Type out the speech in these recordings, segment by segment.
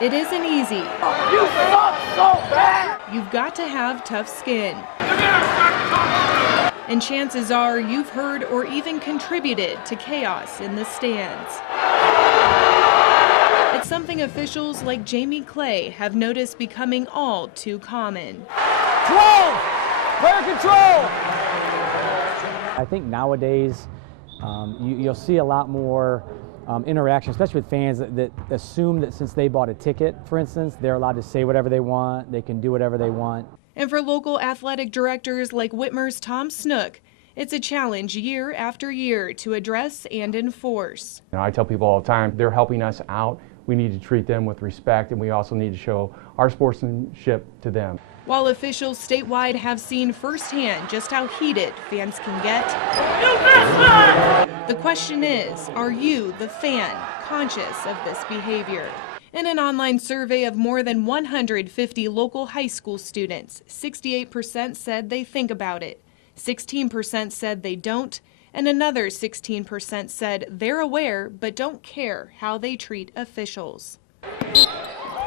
It isn't easy. You suck so bad! You've got to have tough skin. And chances are you've heard or even contributed to chaos in the stands. It's something officials like Jamie Clay have noticed becoming all too common. 12! Player control! I think nowadays you'll see a lot more interaction, especially with fans that assume that since they bought a ticket, for instance, they're allowed to say whatever they want, they can do whatever they want. And for local athletic directors like Whitmer's Tom Snook, it's a challenge year after year to address and enforce. I tell people all the time, they're helping us out. We need to treat them with respect, and we also need to show our sportsmanship to them. While officials statewide have seen firsthand just how heated fans can get, the question is, are you, the fan, conscious of this behavior? In an online survey of more than 150 local high school students, 68% said they think about it, 16% said they don't, and another 16% said they're aware but don't care how they treat officials.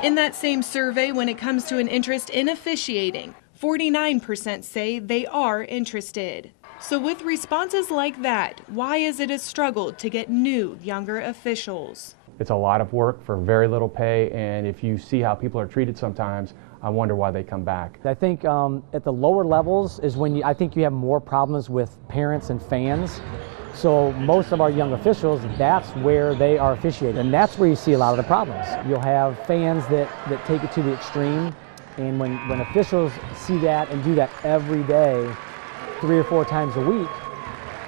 In that same survey, when it comes to an interest in officiating, 49% say they are interested. So with responses like that, why is it a struggle to get new, younger officials? It's a lot of work for very little pay, and if you see how people are treated sometimes, I wonder why they come back. I think at the lower levels is when I think you have more problems with parents and fans. So most of our young officials, that's where they are officiating, and that's where you see a lot of the problems. You'll have fans that take it to the extreme, and when officials see that and do that every day, 3 or 4 times a week,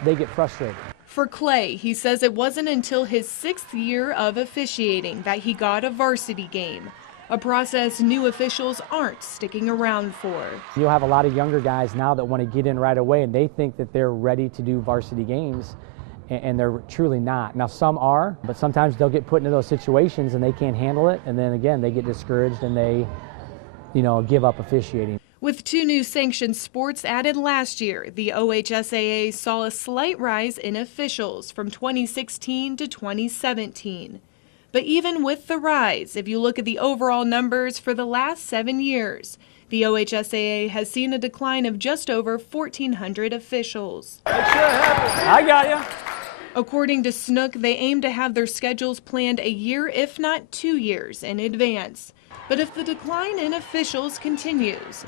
they get frustrated. For Clay, he says it wasn't until his 6th year of officiating that he got a varsity game, a process new officials aren't sticking around for. You'll have a lot of younger guys now that want to get in right away, and they think that they're ready to do varsity games, and they're truly not. Now some are, but sometimes they'll get put into those situations and they can't handle it, and then again they get discouraged and they, give up officiating. With 2 new sanctioned sports added last year, the OHSAA saw a slight rise in officials from 2016 to 2017. But even with the rise, if you look at the overall numbers for the last 7 years, the OHSAA has seen a decline of just over 1,400 officials. I got you. According to Snook, they aim to have their schedules planned a year, if not 2 years, in advance. But if the decline in officials continues,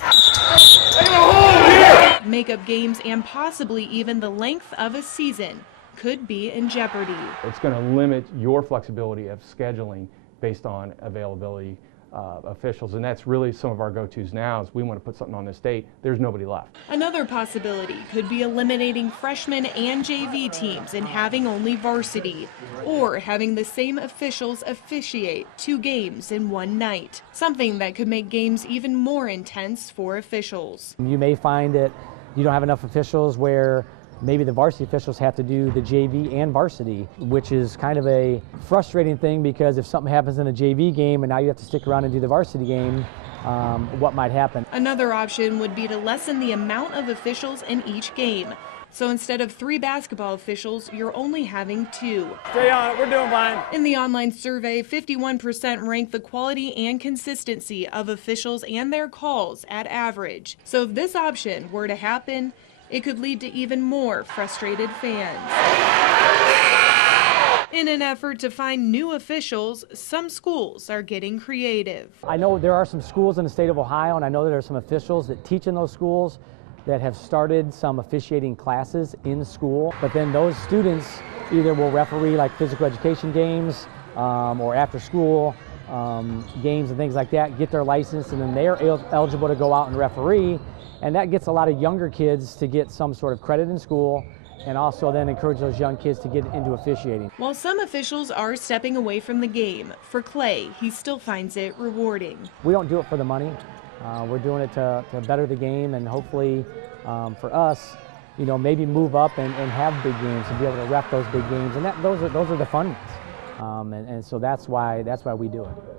makeup games and possibly even the length of a season could be in jeopardy. It's going to limit your flexibility of scheduling based on availability of officials, and that's really some of our go-tos now. Is we want to put something on this date, there's nobody left. Another possibility could be eliminating freshman and JV teams and having only varsity, or having the same officials officiate 2 games in one night, something that could make games even more intense for officials. You may find that you don't have enough officials where maybe the varsity officials have to do the JV and varsity, which is kind of a frustrating thing, because if something happens in a JV game and now you have to stick around and do the varsity game, what might happen? Another option would be to lessen the amount of officials in each game. So instead of 3 basketball officials, you're only having 2. Stay on it, we're doing fine. In the online survey, 51% ranked the quality and consistency of officials and their calls at average. So if this option were to happen, it could lead to even more frustrated fans. In an effort to find new officials, some schools are getting creative. I know there are some schools in the state of Ohio, and I know there are some officials that teach in those schools that have started some officiating classes in school, but then those students either will referee like physical education games or after school games and things like that, get their license, and then they're eligible to go out and referee. And that gets a lot of younger kids to get some sort of credit in school, and also then encourage those young kids to get into officiating. While some officials are stepping away from the game, for Clay, he still finds it rewarding. We don't do it for the money. We're doing it to better the game, and hopefully for us, maybe move up and have big games and be able to ref those big games. And those are the fun ones. And so that's why we do it.